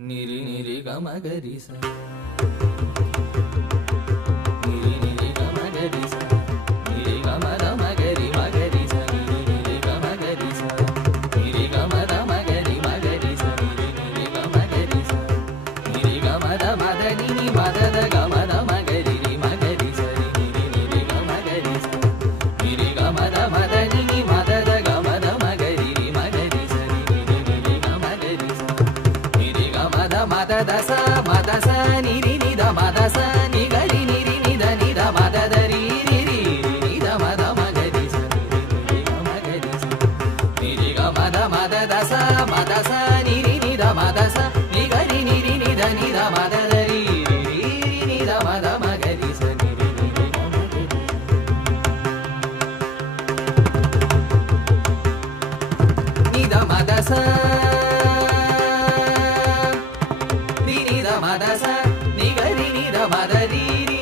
నిరి నిరి గమగరి స నిరి నిరి గమగరి స నిరి గమద మగరి మగరి స నిరి నిరి గమగరి స నిరి గమద మగరి మగరి స నిరి నిరి గమగరి స నిరి గమద మదని ని మదద గమద మగరి రి మగరి స నిరి నిరి గమగరి స నిరి గమద మదని ని మదద గమద మగరి రి మగరి స నిరి నిరి గమగరి స నిరి గమద మదద స మద స నిరి నిద మద స నిగరి నిరి నిద నిద మదద రి రి రి నిద మద మగరి స నిరి గమగరి స నిరి గమద మదద స మద స నిరి నిద మద స నిగరి నిరి నిద నిద మదద రి రి రి నిద మద మగరి స నిరి నిరి గమగరి నిద మద స ని నిద మద స నిగరి నిద మద రి రి